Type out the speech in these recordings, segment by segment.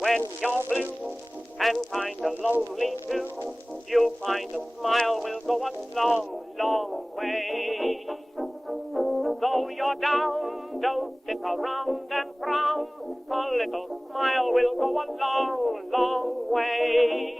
When you're blue and kinda lonely too, you'll find a smile will go a long, long way. Though you're down, don't sit around and frown. A little smile will go a long, long way.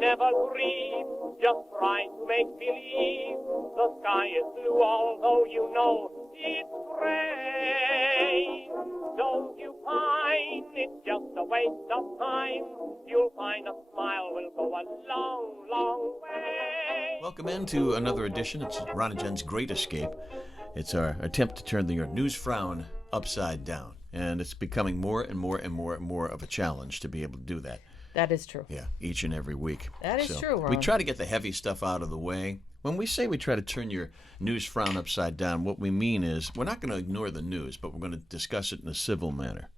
Never grieve, just try to make believe the sky is blue, although you know it's gray. Don't you find it's just a waste of time? You'll find a smile will go a long, long way. Welcome into another edition. It's Ron and Jen's Great Escape. It's our attempt to turn your news frown upside down. And it's becoming more and more and more and more of a challenge to be able to do that. That is true. Yeah, each and every week. That is true, Ron. We try to get the heavy stuff out of the way. When we say we try to turn your news frown upside down, what we mean is we're not going to ignore the news, but we're going to discuss it in a civil manner.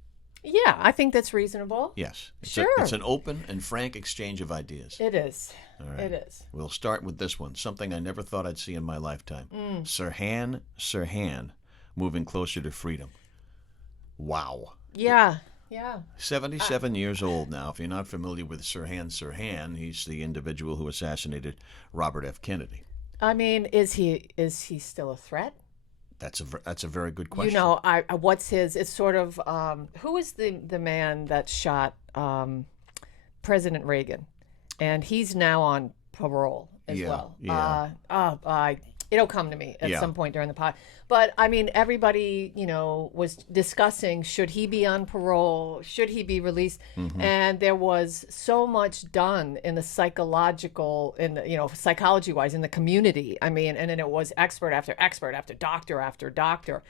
Yeah, I think that's reasonable. Yes. Sure. It's an open and frank exchange of ideas. It is. All right. It is. We'll start with this one, something I never thought I'd see in my lifetime. Sirhan, moving closer to freedom. Wow. Yeah. 77 years old now. If you're not familiar with Sirhan, he's the individual who assassinated Robert F. Kennedy. I mean, is he still a threat? That's a very good question. You know, what's his? It's sort of who is the man that shot President Reagan, and he's now on parole as well. Yeah. It'll come to me at some point during the pod. But I mean, everybody, was discussing, should he be on parole? Should he be released? Mm-hmm. And there was so much done in the psychology-wise in the community. I mean, and then it was expert after expert after doctor.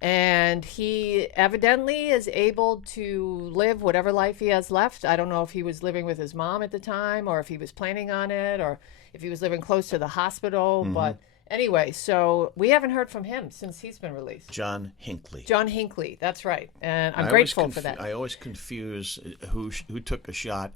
And he evidently is able to live whatever life he has left. I don't know if he was living with his mom at the time or if he was planning on it or if he was living close to the hospital. Mm-hmm. But anyway, so we haven't heard from him since he's been released. John Hinckley, that's right. And I'm grateful for that. I always confuse who took a shot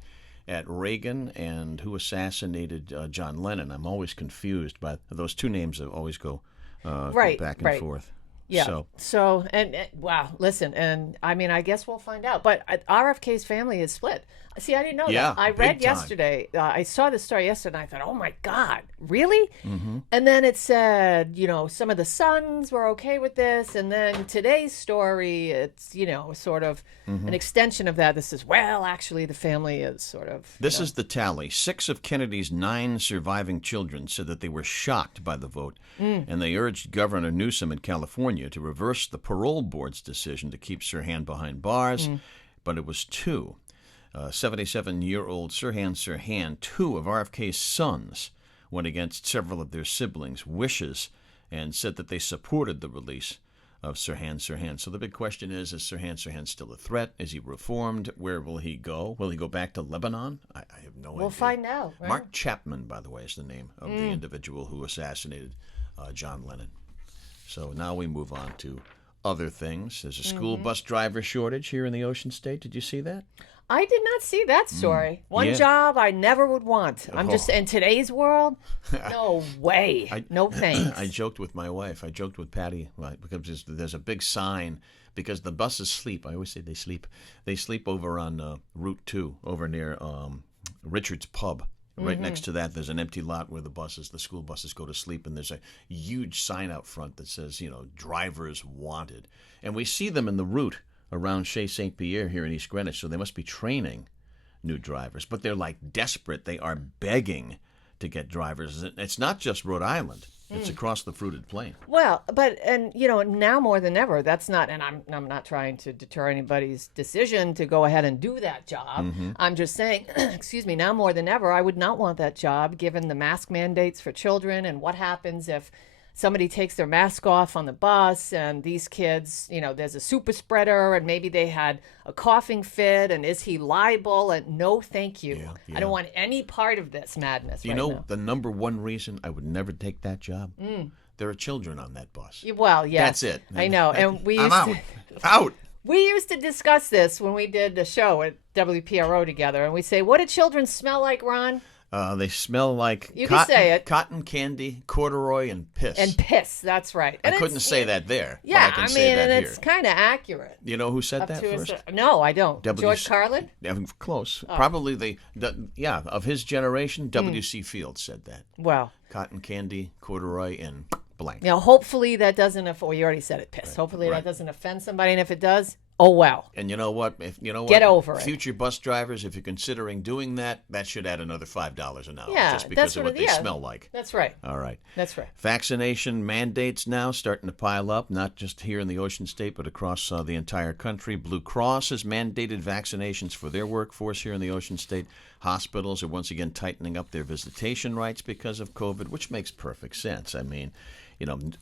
at Reagan and who assassinated John Lennon. I'm always confused by those two names that always go back and forth. Yeah. So wow, listen, and I mean, I guess we'll find out. But RFK's family is split. See, I didn't know that. I read yesterday. I saw the story yesterday, and I thought, oh my God, really? Mm-hmm. And then it said, some of the sons were okay with this, and then today's story, it's sort of an extension of that. This is actually, the family is sort of. This is the tally. 6 of Kennedy's 9 surviving children said that they were shocked by the vote, and they urged Governor Newsom in California to reverse the parole board's decision to keep Sirhan behind bars, but it was 2. 77-year-old Sirhan, 2 of RFK's sons, went against several of their siblings' wishes and said that they supported the release of Sirhan. So the big question is Sirhan still a threat? Is he reformed? Where will he go? Will he go back to Lebanon? I have no idea. We'll find out. Right? Mark Chapman, by the way, is the name of the individual who assassinated John Lennon. So now we move on to other things. There's a school bus driver shortage here in the Ocean State. Did you see that? I did not see that story. One job I never would want. I'm just, in today's world, no way. No thanks. I joked with my wife. I joked with Patty, because there's a big sign, because the buses sleep. I always say they sleep. They sleep over on Route 2, over near Richard's Pub. Right next to that, there's an empty lot where the school buses go to sleep, and there's a huge sign out front that says, drivers wanted. And we see them in the route around Chez St. Pierre here in East Greenwich, so they must be training new drivers. But they're desperate. They are begging to get drivers. It's not just Rhode Island. It's across the fruited plain. Well, now more than ever, that's not, and I'm not trying to deter anybody's decision to go ahead and do that job. Mm-hmm. I'm just saying, now more than ever, I would not want that job given the mask mandates for children and what happens if somebody takes their mask off on the bus and these kids, there's a super spreader and maybe they had a coughing fit and is he liable? And no, thank you. Yeah. I don't want any part of this madness. Now. The number one reason I would never take that job? There are children on that bus. Well, yes. That's it. I know. And we used out. We used to discuss this when we did a show at WPRO together, and we say, what do children smell like, Ron? They smell like You can say it. cotton candy, corduroy, and piss. And piss, that's right. I And couldn't say that there. Yeah, but I can say that and here. it's kind of accurate. You know who said that first? No, I don't. W. George Carlin? Yeah, close. Oh. Probably of his generation, W.C. Fields said that. Well, Cotton candy, corduroy, and blank. hopefully that doesn't. Well, you already said it. Piss. Hopefully that doesn't offend somebody, and if it does, oh well. And you know what? Get over it. Future bus drivers, if you're considering doing that, that should add another $5 an hour. Yeah, just because of what they smell like. That's right. All right. That's right. Vaccination mandates now starting to pile up, not just here in the Ocean State, but across the entire country. Blue Cross has mandated vaccinations for their workforce here in the Ocean State. Hospitals are once again tightening up their visitation rights because of COVID, which makes perfect sense. I mean,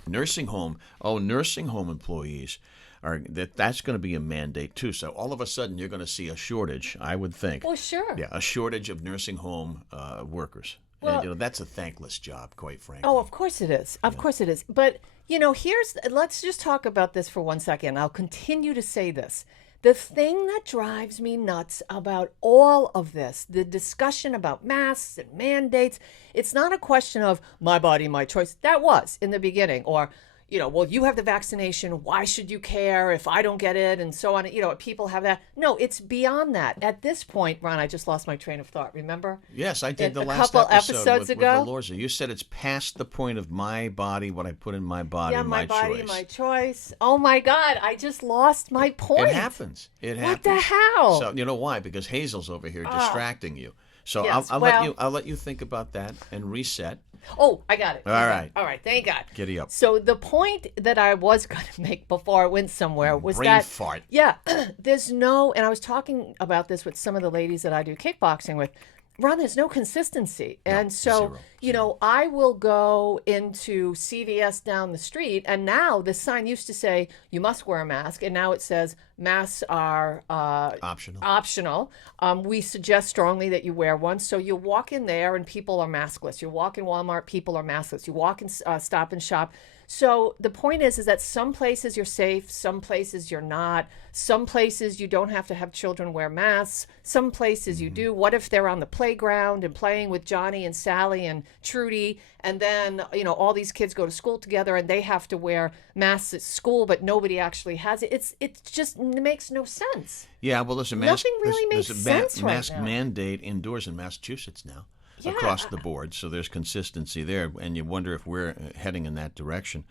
nursing home employees that's going to be a mandate too. So all of a sudden you're going to see a shortage, I would think. Well, sure. Yeah, a shortage of nursing home workers. Well, and, that's a thankless job, quite frankly. Oh, of course it is. Of course it is. But, let's just talk about this for 1 second. I'll continue to say this. The thing that drives me nuts about all of this, the discussion about masks and mandates, it's not a question of my body, my choice. That was in the beginning. Or, well, you have the vaccination. Why should you care if I don't get it? And so on. People have that. No, it's beyond that. At this point, Ron, I just lost my train of thought. Remember? Yes, I did the last couple episode episodes ago. With Alorza. You said it's past the point of my body, what I put in my body, my body, choice. my choice. Oh, my God. I just lost my point. It happens. What the hell? So, you know why? Because Hazel's over here distracting you. So yes, I'll let you think about that and reset. Oh, I got it. All right. All right. Thank God. Giddy up. So the point that I was going to make before I went somewhere was brain fart. Yeah, there's and I was talking about this with some of the ladies that I do kickboxing with. Ron, there's no consistency. And so, zero. I will go into CVS down the street, and now the sign used to say, you must wear a mask, and now it says, masks are optional. We suggest strongly that you wear one. So you walk in there, and people are maskless. You walk in Walmart, people are maskless. You walk in Stop and Shop. So the point is that some places you're safe, some places you're not. Some places you don't have to have children wear masks. Some places you do. What if they're on the playground and playing with Johnny and Sally and Trudy, and then all these kids go to school together and they have to wear masks at school, but nobody actually has it. It just makes no sense. Yeah, well, there's nothing really makes sense right now. Mask mandate indoors in Massachusetts now. Across the board, so there's consistency there, and you wonder if we're heading in that direction.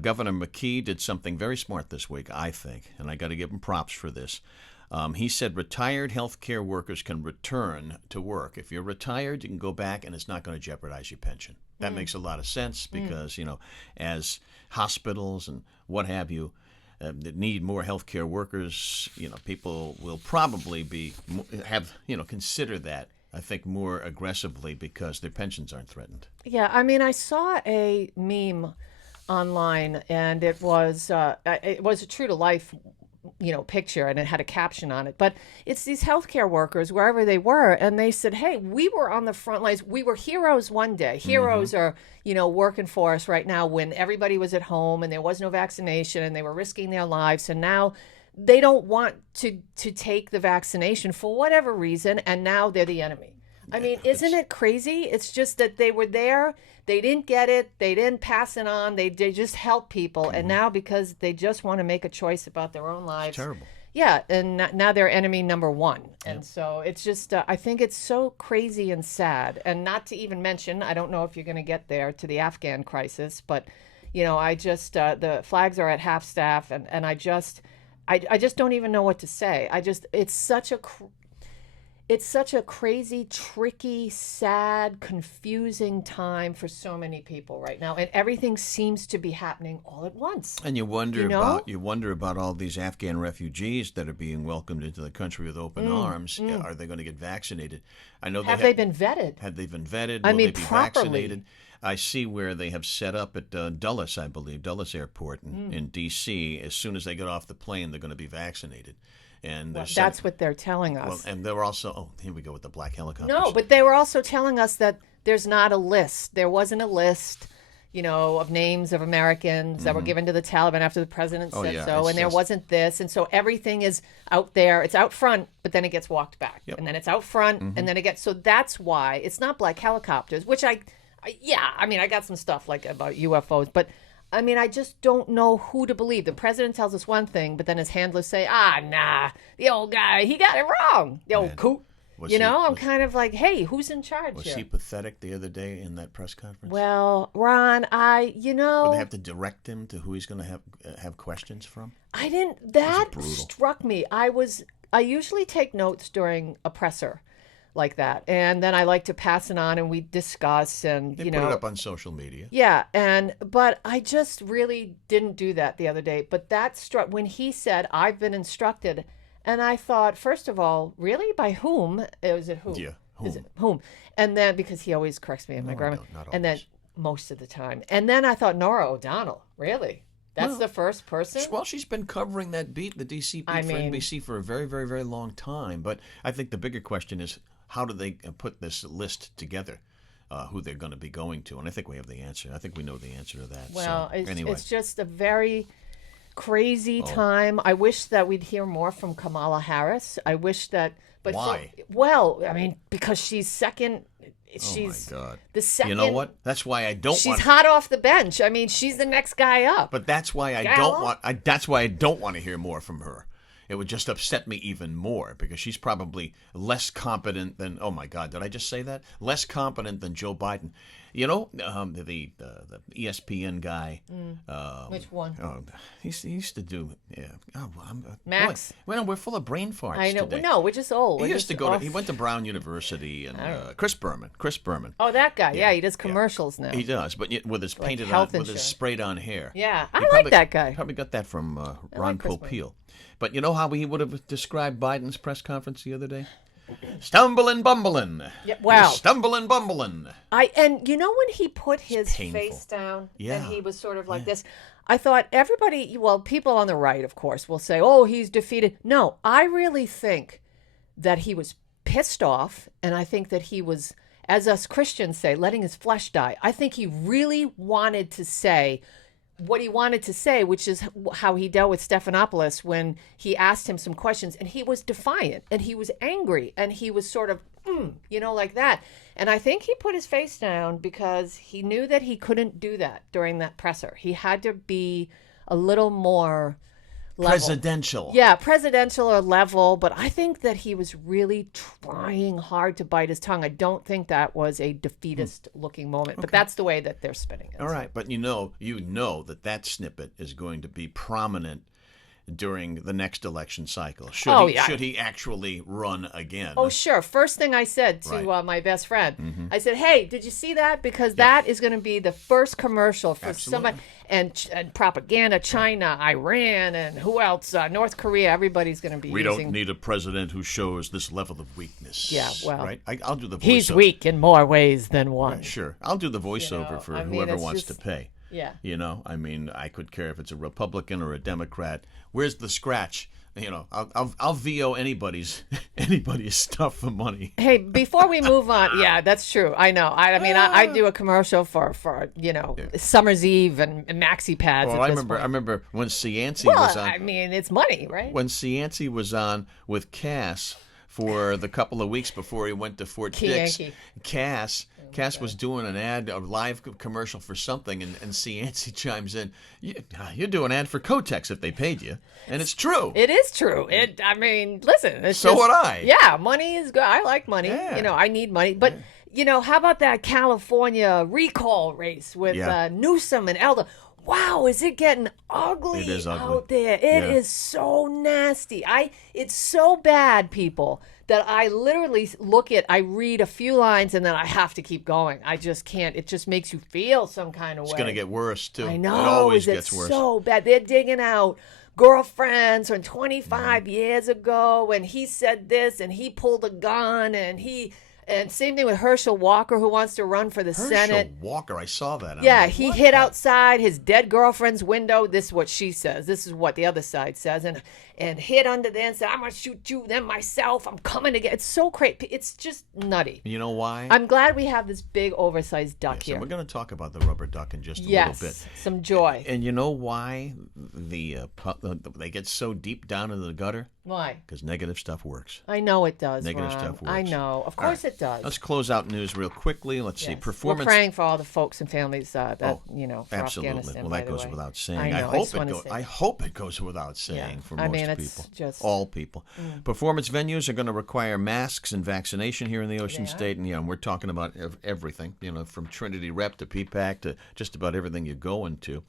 Governor McKee did something very smart this week, I think, and I got to give him props for this. He said retired healthcare workers can return to work. If you're retired, you can go back, and it's not going to jeopardize your pension. That makes a lot of sense because, as hospitals and what have you that need more healthcare workers, people will probably consider that. I think more aggressively because their pensions aren't threatened. Yeah, I mean, I saw a meme online, and it was a true to life, picture, and it had a caption on it. But it's these healthcare workers wherever they were, and they said, "Hey, we were on the front lines. We were heroes one day. Heroes are, working for us right now when everybody was at home and there was no vaccination and they were risking their lives, and now." They don't want to take the vaccination for whatever reason, and now they're the enemy. I mean, isn't it crazy? It's just that they were there, they didn't get it, they didn't pass it on, they just help people, and now because they just want to make a choice about their own lives. It's terrible. Yeah, and now they're enemy number one. And so it's just, I think it's so crazy and sad. And not to even mention, I don't know if you're going to get there to the Afghan crisis, but, I just, the flags are at half staff, and I just don't even know what to say. It's such a crazy, tricky, sad, confusing time for so many people right now, and everything seems to be happening all at once. And you wonder about all these Afghan refugees that are being welcomed into the country with open arms. Are they going to get vaccinated? I know they been vetted? Have they been vetted? I Will mean, they be properly. vaccinated? I see where they have set up at Dulles, I believe, Dulles Airport in D.C. As soon as they get off the plane, they're going to be vaccinated. And that's what they're telling us. Well, and they were also, here we go with the black helicopters. No, but they were also telling us that there's not a list. There wasn't a list. of names of Americans that were given to the Taliban after the president said yeah, so, it's and there just- wasn't this, and so everything is out there. It's out front, but then it gets walked back, and then it's out front, and then it gets. So that's why it's not black helicopters, which I got some stuff like about UFOs, but I just don't know who to believe. The president tells us one thing, but then his handlers say, nah, the old guy, he got it wrong, the old coot. I'm kind of like, hey, who's in charge Was here? he pathetic the other day in that press conference? Well, Ron, Would they have to direct him to who he's going to have questions from? I didn't. That brutal. struck me. I usually take notes during a presser like that, and then I like to pass it on, and we discuss, and They put it up on social media. Yeah, but I just really didn't do that the other day. But that struck when he said, "I've been instructed," and I thought, first of all, really, by whom? Was it whom? Yeah, Is it whom? And then because he always corrects me in my grammar, not and then always. most of the time, and then I thought Nora O'Donnell, really. That's the first person? Well, she's been covering that beat, the DC beat for NBC for a very, very, very long time. But I think the bigger question is, how do they put this list together, who they're going to be going to? And I think we have the answer. I think we know the answer to that. Well, so, anyway. it's just a very crazy time. I wish that we'd hear more from Kamala Harris. I wish that... But Why? Because she's second... She's oh, my God. The second... You know what? That's why I don't She's want... hot off the bench. She's the next guy up. But that's why I don't want... That's why I don't want to hear more from her. It would just upset me even more because she's probably less competent than... Oh, my God. Did I just say that? Less competent than Joe Biden. The ESPN guy... Which one? He used to do... Yeah. Max? Boy, we're full of brain farts I know. today. No, we're just old. He We're used just to go to... off. He went to Brown University and Chris Berman. Oh, that guy. Yeah, he does commercials now. He does, but with his painted on, health with his insurance. sprayed on hair. Yeah, I He like probably- that guy. Probably got that from Ron Chris Berman. Popeil. But you know how he would have described Biden's press conference the other day? Stumblin' bumblin'. Yeah, wow. Stumblin' bumblin'. And when he put his painful. face down Yeah. and he was sort of like this, I thought people on the right, of course, will say, oh, he's defeated. No, I really think that he was pissed off, and I think that he was, as us Christians say, letting his flesh die. I think he really wanted to say what he wanted to say, which is how he dealt with Stephanopoulos when he asked him some questions, and he was defiant, and he was angry, and he was sort of, like that. And I think he put his face down because he knew that he couldn't do that during that presser. He had to be a little more level. Presidential. Yeah, presidential or level, but I think that he was really trying hard to bite his tongue. I don't think that was a defeatist looking moment, but that's the way that they're spinning it. All right, but you know that snippet is going to be prominent during the next election cycle. Should he actually run again? Oh, sure. First thing I said to my best friend, I said, hey, did you see that? Because that is going to be the first commercial for somebody. And propaganda, China, Iran, and who else? North Korea. Everybody's going to be We using... don't need a president who shows this level of weakness. Yeah, well... Right? I'll do the voiceover. He's weak in more ways than one. Right, sure. I'll do the voiceover for whoever wants to pay. Yeah. I could care if it's a Republican or a Democrat. Where's the scratch? I'll VO anybody's stuff for money. Hey, before we move on, yeah, that's true. I know. I do a commercial for Summer's Eve and Maxi Pads. Well, I remember when Cianci was on. It's money, right? When Cianci was on with Cass for the couple of weeks before he went to Fort Dix, Cass was doing a live commercial for something, and Cianci chimes in, you'd do an ad for Kotex if they paid you. And it's true. It is true. Listen. It's so would I. Yeah, money is good. I like money. Yeah. I need money. But, how about that California recall race with Newsom and Elder? Wow, is it getting ugly, It is ugly. out there? It is so nasty. It's so bad, people, that I literally I read a few lines and then I have to keep going. I just can't. It just makes you feel some kind of way. It's going to get worse, too. I know. It always gets worse. So bad. They're digging out girlfriends from 25 years ago, and he said this, and he pulled a gun, and And same thing with Herschel Walker, who wants to run for the Senate. Herschel Walker, I saw that. I'm Yeah, like, he what hid the- outside his dead girlfriend's window. This is what she says. This is what the other side says. And hid under there and said, I'm going to shoot you, then myself. I'm coming to get. It's so crazy. It's just nutty. You know why? I'm glad we have this big oversized duck Yes, here. and we're going to talk about the rubber duck in just a little Yes, bit. some joy. And you know why they get so deep down into the gutter? Why? Because negative stuff works. I know it does, Negative Ron. stuff I works. know. Of All course right. it does. Let's close out news real quickly. Let's see. Yes. Performance. We're praying for all the folks and families that, for Absolutely. Afghanistan, Well, by that the goes way. without saying. I know. I hope it goes without saying for most it's people. just All people. Performance venues are going to require masks and vaccination here in the Ocean State, and we're talking about everything. From Trinity Rep to PPAC to just about everything you go into.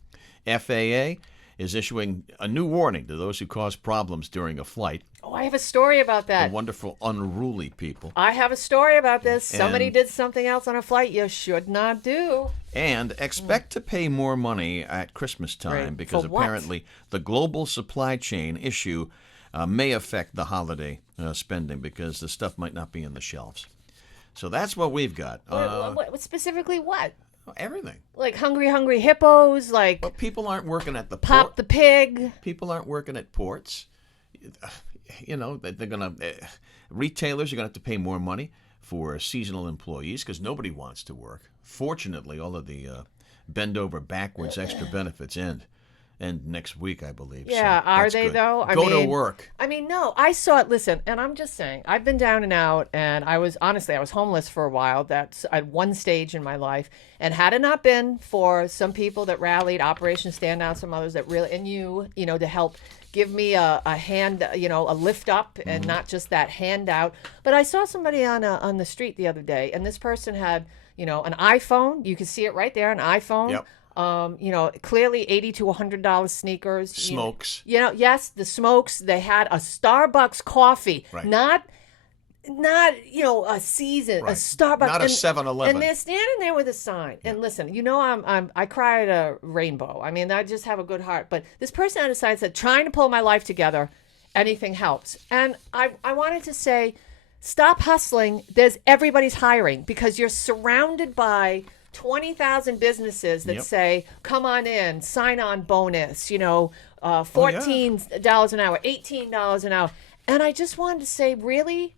FAA is issuing a new warning to those who cause problems during a flight. Oh, I have a story about The that. wonderful, unruly people. I have a story about this. Somebody And- did something else on a flight you should not do. And expect to pay more money at Christmas time Right. because For what? apparently the global supply chain issue may affect the holiday spending because the stuff might not be in the shelves. So that's what we've got. Specifically what? Everything. Like hungry hippos, like But people aren't working at the Pop port. the Pig. People aren't working at ports. They're going to retailers are going to have to pay more money for seasonal employees because nobody wants to work. Fortunately, all of the bend over backwards extra benefits end next week, I believe. Yeah, So are that's they good. though? Go to work. I mean, no, I saw it. Listen, and I'm just saying, I've been down and out, and I was homeless for a while. That's at one stage in my life, and had it not been for some people that rallied, Operation Standout, some others that really, and to help give me a hand, a lift up, and not just that handout. But I saw somebody on the street the other day, and this person had, an iPhone. You can see it right there, an iPhone. Yep. Clearly $80 to $100 sneakers. Smokes. Yes, the smokes. They had a Starbucks coffee, Right. not a season, Right. a Starbucks, Not a 7-Eleven. and they're standing there with a sign. And listen, I cry at a rainbow. I mean, I just have a good heart. But this person had a sign that said, "Trying to pull my life together, anything helps." And I wanted to say, stop hustling. Everybody's hiring because you're surrounded by 20,000 businesses that Yep. say, come on in, sign on bonus, $14 an hour, $18 an hour. And I just wanted to say, really,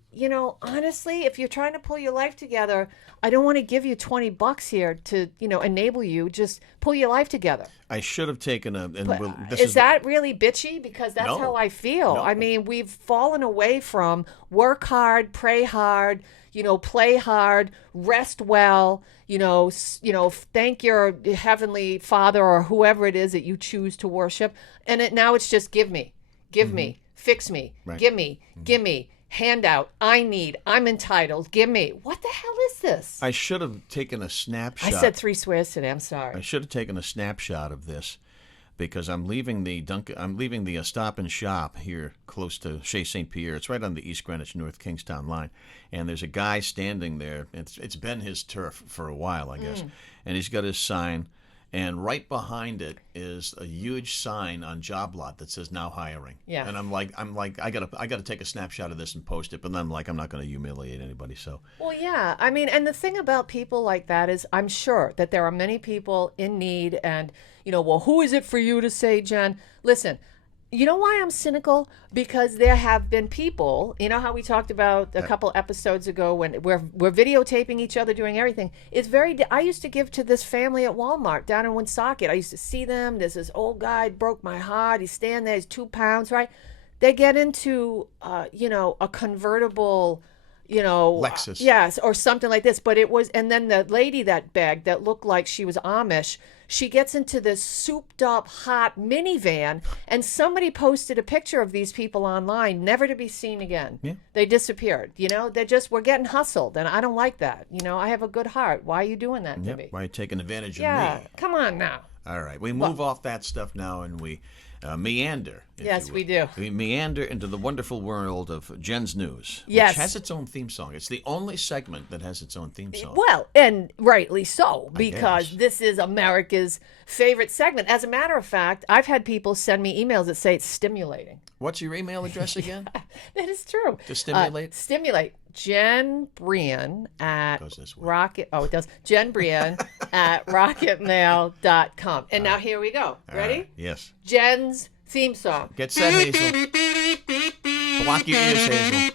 honestly, if you're trying to pull your life together, I don't want to give you $20 here to, enable you. Just pull your life together. I should have taken Is that really bitchy? Because that's No. how I feel. No. I mean, we've fallen away from work hard, pray hard, play hard, rest well, thank your heavenly Father or whoever it is that you choose to worship. And now it's just give me, fix me, Right. give me, handout, I'm entitled, give me. What the hell is this? I should have taken a I snapshot. said 3 swears today. I'm I sorry. should have taken a snapshot of this because I'm leaving the Stop and Shop here close to Chez St. Pierre. It's right on the East Greenwich, North Kingstown line. And there's a guy standing there. It's been his turf for a while, I guess. And he's got his sign. And right behind it is a huge sign on Job Lot that says "Now Hiring." Yeah. And I'm like, I gotta take a snapshot of this and post it. But then I'm like, I'm not going to humiliate anybody. So Well, yeah. I mean, and the thing about people like that is I'm sure that there are many people in need and, well, who is it for you to say, Jen? Listen, you know why I'm cynical? Because there have been people, how we talked about a couple episodes ago when we're videotaping each other doing everything. I used to give to this family at Walmart down in Woonsocket. I used to see them. There's this old guy, broke my heart. He's standing there, he's 2 pounds, right? They get into, a convertible, Lexus. Yes, or something like this. But and then the lady that begged that looked like she was Amish, she gets into this souped up hot minivan, and somebody posted a picture of these people online, never to be seen again. Yeah. They disappeared. We're getting hustled, and I don't like that. I have a good heart. Why are you doing that to me? why are you taking advantage of Yeah, me? come on now. All right, we move off that stuff now and we meander if Yes, you we will. do. We meander into the wonderful world of Jen's News, Yes. which has its own theme song. It's the only segment that has its own theme song. Well, and rightly so, because guess. this is America's favorite segment. As a matter of fact, I've had people send me emails that say it's stimulating. What's your email address again? That is true. To stimulate? Stimulate. Jen Brien at Goes this way. Rocket. Oh, it does. Jen Brien at rocketmail.com. And now here we go. Ready? All right, yes. Jen's theme song. Get set, Hazel. Block your ears, Hazel.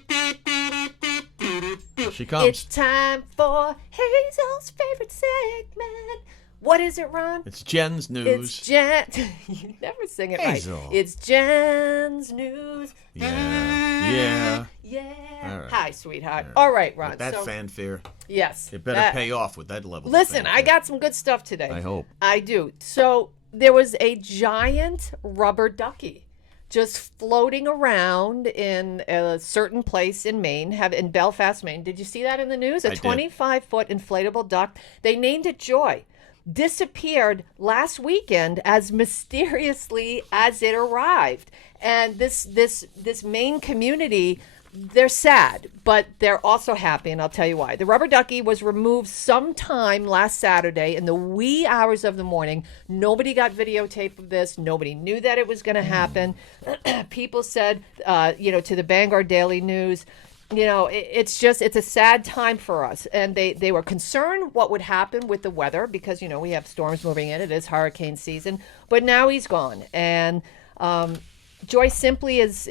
She comes. It's time for Hazel's favorite segment. What is it, Ron? It's Jen's News. It's Jen. You never sing it Hazel. right. It's Jen's News. Yeah. Yeah. All right. Hi, sweetheart. All right, Ron. With that so, fanfare, yes. it better pay off with that level. Listen, of I fanfare. got some good stuff today. I hope. I do. So there was a giant rubber ducky just floating around in a certain place in Maine, in Belfast, Maine. Did you see that in the news? A I did. 25-foot inflatable duck. They named it Joy. Disappeared last weekend as mysteriously as it arrived. And this Maine community, they're sad, but they're also happy, and I'll tell you why. The rubber ducky was removed sometime last Saturday in the wee hours of the morning. Nobody got videotape of this. Nobody knew that it was going to happen. People said, to the Bangor Daily News, it's a sad time for us. And they were concerned what would happen with the weather because, we have storms moving in. It is hurricane season. But now he's gone. And Joy simply is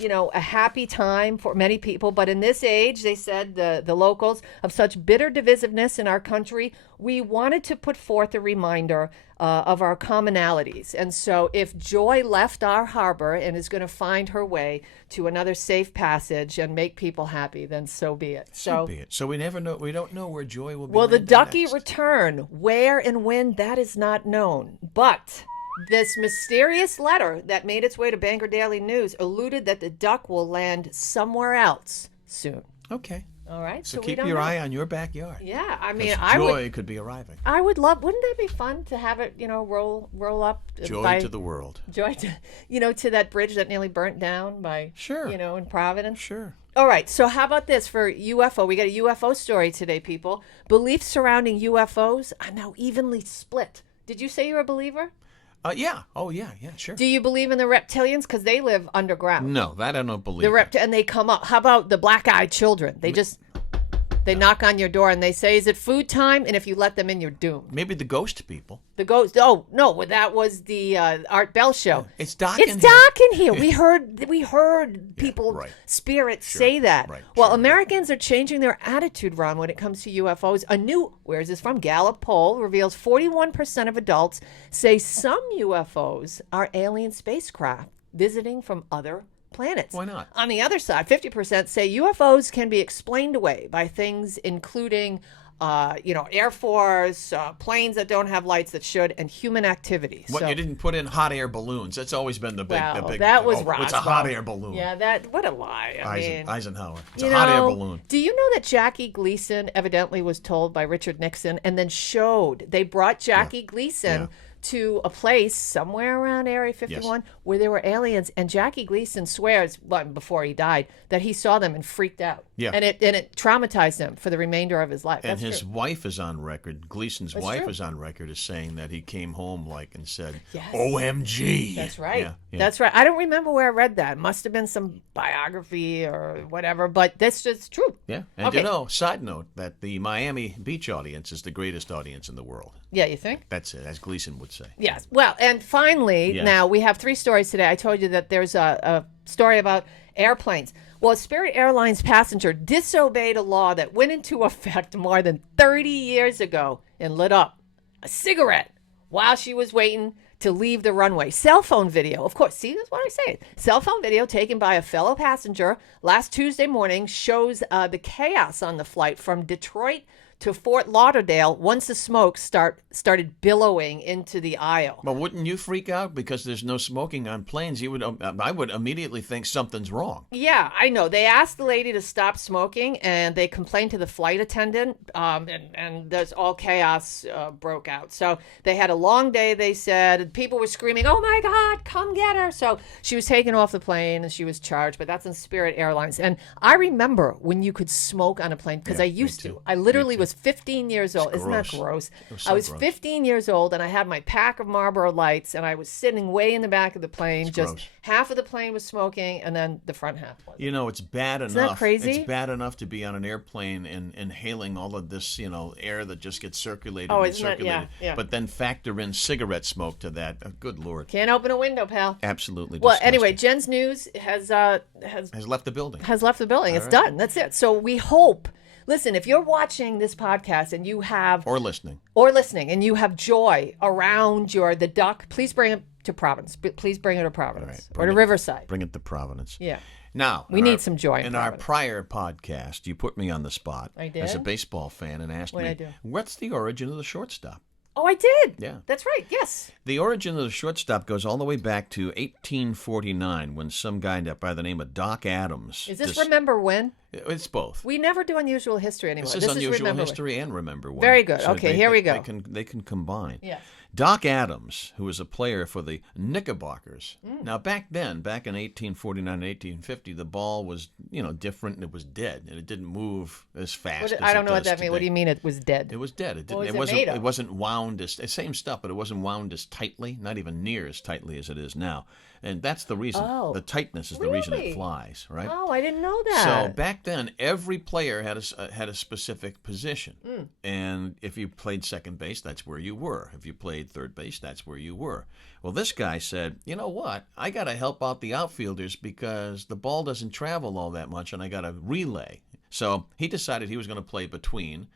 a happy time for many people. But in this age, they said, the locals, of such bitter divisiveness in our country, we wanted to put forth a reminder of our commonalities. And so if Joy left our harbor and is going to find her way to another safe passage and make people happy, then so be it. So be it. So we never know. We don't know where Joy will be. Will the landing ducky next. return? Where and when, that is not known. But this mysterious letter that made its way to Bangor Daily News alluded that the duck will land somewhere else soon. Okay. All right. So we keep don't your know. eye on your backyard. Yeah, I mean, 'Cause Joy could be arriving. I would love. Wouldn't that be fun to have it? Roll up. Joy to the world. Joy to, to that bridge that nearly burnt down by. Sure. In Providence. Sure. All right, so how about this for UFO? We got a UFO story today, people. Beliefs surrounding UFOs are now evenly split. Did you say you're a believer? Yeah. Oh, yeah. Yeah, sure. Do you believe in the reptilians? Because they live underground. No, that I don't believe. And they come up. How about the black-eyed children? They knock on your door and they say, "Is it food time?" And if you let them in, you're doomed. Maybe the ghost people. The ghost. Oh no, well, that was the Art Bell show. It's dark. It's in here. dark in here. We heard people, right. spirits say that. Right, Well, sure. Americans are changing their attitude, Ron, when it comes to UFOs. Where is this from? Gallup poll reveals 41% of adults say some UFOs are alien spacecraft visiting from other planets. Why not? On the other side, 50% say UFOs can be explained away by things including Air Force, planes that don't have lights that should, and human activity. What, you didn't put in hot air balloons. That's always been the big... Well, the big that was It's a Roswell. hot air balloon. Yeah, what a lie. Eisenhower. It's a hot air balloon. Do you know that Jackie Gleason evidently was told by Richard Nixon and then they brought Jackie Gleason to a place somewhere around Area 51 where there were aliens, and Jackie Gleason swears, before he died, that he saw them and freaked out. Yeah. And it traumatized him for the remainder of his life. And That's his true. wife is on record. Gleason's wife true. is on record as saying that he came home and said, Yes. "OMG." That's right. Yeah. That's right. I don't remember where I read that. It must have been some biography or whatever, but that's just true. Yeah. And Okay. side note, that the Miami Beach audience is the greatest audience in the world. Yeah, you think? That's it, as Gleason would say. Yes. Well, and finally, Yes. now we have 3 stories today. I told you that there's a story about airplanes. Well, a Spirit Airlines passenger disobeyed a law that went into effect more than 30 years ago and lit up a cigarette while she was waiting to leave the runway. Cell phone video, of course. See, that's what I say. Cell phone video taken by a fellow passenger last Tuesday morning shows the chaos on the flight from Detroit to Fort Lauderdale once the smoke started billowing into the aisle. But wouldn't you freak out because there's no smoking on planes? I would immediately think something's wrong. Yeah, I know. They asked the lady to stop smoking, and they complained to the flight attendant, and there's all chaos broke out. So they had a long day, they said. People were screaming, "Oh, my God, come get her." So she was taken off the plane, and she was charged, but that's on Spirit Airlines. And I remember when you could smoke on a plane, because I used to. I literally was 15 years old. Isn't that gross? I was 15 years old, and I had my pack of Marlboro Lights, and I was sitting way in the back of the plane. Just half of the plane was smoking, and then the front half was. You know, it's bad enough. Isn't that crazy? It's bad enough to be on an airplane and inhaling all of this, air that just gets circulated Oh, and isn't that, circulated. yeah. But then factor in cigarette smoke to that. Oh, good Lord. Can't open a window, pal. Absolutely Well, disgusting. anyway, Jen's News has left the building. Has left the building. It's done. That's it. So we hope. Listen, if you're watching this podcast and you have Or listening, and you have joy around the duck, please bring it to Providence. Please bring it to Providence or to Riverside. Bring it to Providence. Yeah. Now, we need some joy in our prior podcast, you put me on the spot I did? as a baseball fan and asked me, what's the origin of the shortstop? Oh, I did. Yeah. That's right. Yes. The origin of the shortstop goes all the way back to 1849 when some guy by the name of Doc Adams. Is this Remember When? It's both. We never do unusual history anymore. This is unusual history and Remember When. Very good. So okay, here we go. They can combine. Yes. Doc Adams, who was a player for the Knickerbockers. Now, back in 1849 and 1850, the ball was, different and it was dead and it didn't move as fast as I don't know what that today. means. What do you mean it was dead? It was dead. It didn't. What was it wasn't. made of? It wasn't wound as same stuff, but it wasn't wound as tightly. Not even near as tightly as it is now. And that's the reason. Oh. The tightness is the reason it flies, right? Oh, I didn't know that. So back then, every player had a specific position, and if you played second base, that's where you were. If you played third base, that's where you were. Well, this guy said, "You know what? I got to help out the outfielders because the ball doesn't travel all that much, and I got to relay." So he decided he was going to play between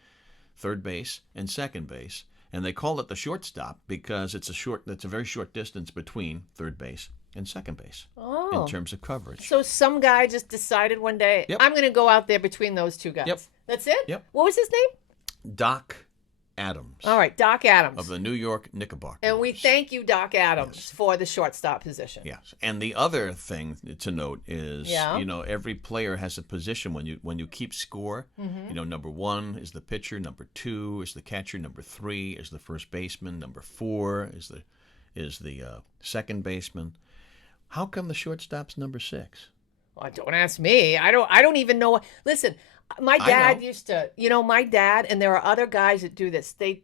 third base and second base, and they called it the shortstop because it's a very short distance between third base and second base in terms of coverage. So some guy just decided one day, Yep. I'm going to go out there between those two guys. Yep. That's it? Yep. What was his name? Doc Adams. All right, Doc Adams. Of the New York Knickerbockers. And we thank you, Doc Adams, for the shortstop position. Yes. And the other thing to note is, Yeah. every player has a position when you keep score. Number 1 is the pitcher, number 2 is the catcher, number 3 is the first baseman, number 4 is the second baseman. How come the shortstop's number 6? Well, don't ask me. I don't even know. Listen, my dad know. used to, my dad, and there are other guys that do this. They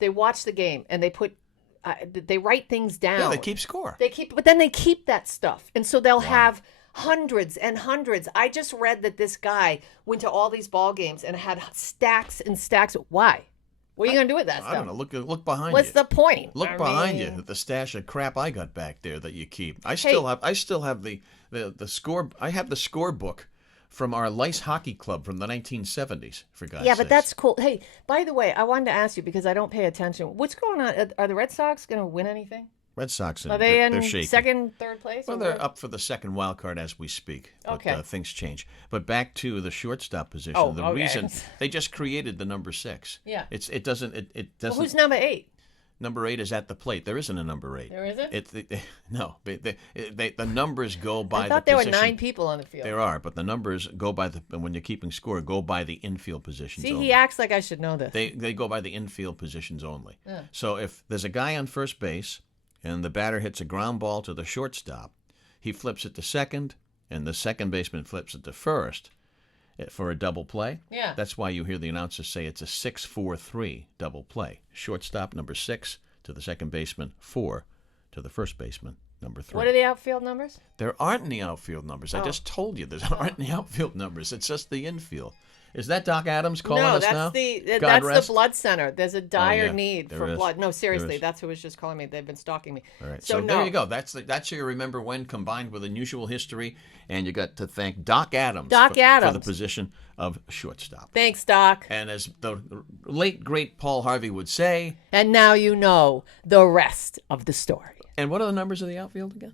watch the game and they write things down. Yeah, they keep score. But then they keep that stuff. And so they'll have hundreds and hundreds. I just read that this guy went to all these ball games and had stacks and stacks. Why? What are you going to do with that stuff? I don't know. Look behind you. What's the point? Look behind you at the stash of crap I got back there that you keep. I still have the score. I have the scorebook from our Lice Hockey Club from the 1970s. For God's but sakes. that's cool. Hey, by the way, I wanted to ask you because I don't pay attention. What's going on? Are the Red Sox going to win anything? Red Sox. Are they in they're shaky. second, third place? Well, they're up for the second wild card as we speak. But, Okay. things change. But back to the shortstop position. Oh, the okay. reason they just created the number 6. Yeah. It doesn't. Well, who's number 8? Number 8 is at the plate. There isn't a number 8. There isn't? No. The numbers go by I thought the there position. were 9 people on the field. There are, but the numbers go by when you're keeping score, go by the infield positions See, only. he acts like I should know this. They go by the infield positions only. Yeah. So if there's a guy on first base and the batter hits a ground ball to the shortstop, he flips it to second, and the second baseman flips it to first for a double play. Yeah. That's why you hear the announcers say it's a 6-4-3 double play. Shortstop, number 6 to the second baseman, 4 to the first baseman, number 3. What are the outfield numbers? There aren't any outfield numbers. I just told you there aren't any outfield numbers. It's just the infield. Is that Doc Adams calling us now? No, God that's rest? the blood center. There's a dire yeah, need there for is. blood. No, There seriously, is. that's who was just calling me. They've been stalking me. All right. So, there you go. That's your Remember When combined with unusual history, and you got to thank Doc Adams, for the position of shortstop. Thanks, Doc. And as the late, great Paul Harvey would say... And now you know the rest of the story. And what are the numbers of the outfield again?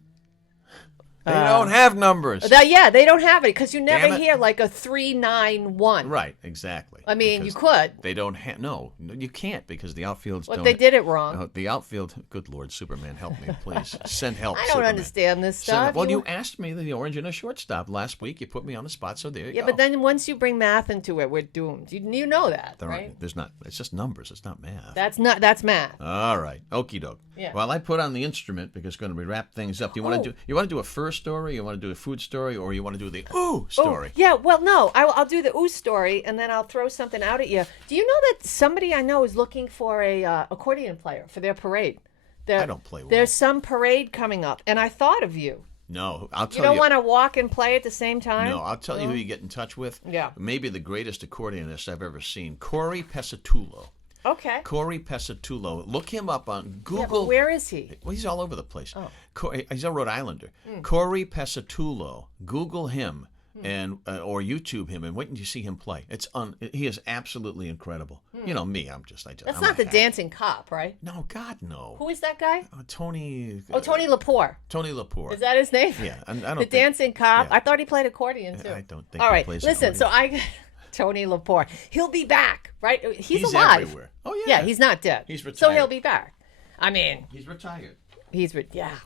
They don't have numbers. They don't have it because you never Damn it. hear like a 391. Right, exactly. I mean, Because you could. They don't have. No, you can't because the outfields But don't. they did it wrong. The outfield. Good Lord, Superman, help me, please. Send help. I don't Superman. understand this stuff. Well, you asked me the orange and a shortstop last week. You put me on the spot, so there you go. Yeah, but then once you bring math into it, we're doomed. You know that, right? There's not. It's just numbers. It's not math. That's math. All right, okie doke. Yeah. Well, I put on the instrument because it's going to be wrap things up. Do you want to do? You want to do a fur story? You want to do a food story, or you want to do the story? Oh, yeah, well, no, I'll do the story, and then I'll throw something out at you. Do you know that somebody I know is looking for a accordion player for their parade? I don't play well. There's some parade coming up, and I thought of you. No, I'll tell you. You don't want to walk and play at the same time? No, I'll tell you who you get in touch with. Yeah. Maybe the greatest accordionist I've ever seen, Corey Pesatullo. Okay. Corey Pesatullo. Look him up on Google. Yeah, but where is he? Well, he's all over the place. Oh. He's a Rhode Islander. Corey Pesatullo. Google him and or YouTube him, and wait until you see him play. He is absolutely incredible. You know me. That's I'm not a the hack. dancing cop, right? No, God, no. Who is that guy? Tony. Tony Lepore. Tony Lepore. Is that his name? Yeah, I don't. The dancing cop. yeah. I thought he played accordion too. I don't think. All he right, plays listen. accordion. So Tony Lepore. He'll be back, right? He's alive. Everywhere. Oh yeah. Yeah, he's not dead. He's retired. So he'll be back. I mean, He's retired.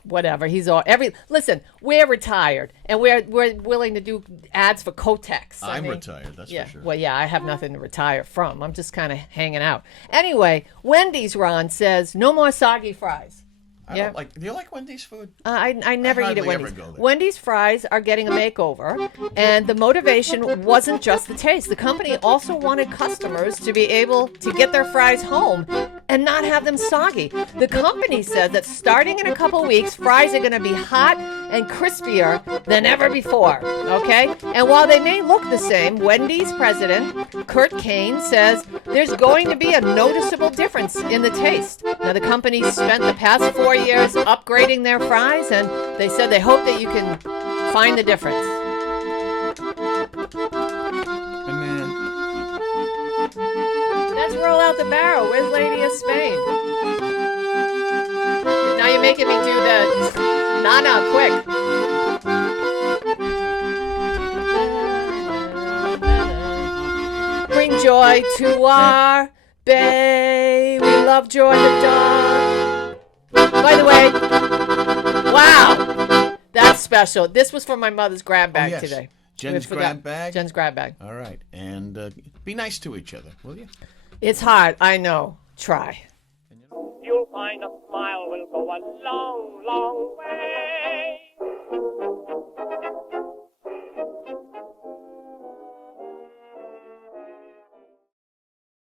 whatever. He's all Listen, we're retired, and we're willing to do ads for Kotex. I'm retired. That's yeah. for sure. Well, yeah, I have nothing to retire from. I'm just kind of hanging out. Anyway, Wendy's Ron says no more soggy fries. I don't like. Do you like Wendy's food? I never eat hardly at Wendy's. ever go there. Wendy's fries are getting a makeover, and the motivation wasn't just the taste. The company also wanted customers to be able to get their fries home and not have them soggy. The company said that starting in a couple weeks, fries are going to be hot and crispier than ever before. Okay? And while they may look the same, Wendy's president, Kurt Kane, says there's going to be a noticeable difference in the taste. Now, the company spent the past 4 years upgrading their fries, and they said they hope that you can find the difference. And then Let's roll out the barrel. Where's Lady of Spain? Now you're making me do the na-na quick. Bring joy to our bay. We love Joy the dog. By the way, wow, that's special. This was for my mother's grab bag yes. today. Jen's We forgot. grab bag? Jen's grab bag. All right, and be nice to each other, will you? It's hard, I know. Try. You'll find a smile will go a long, long way.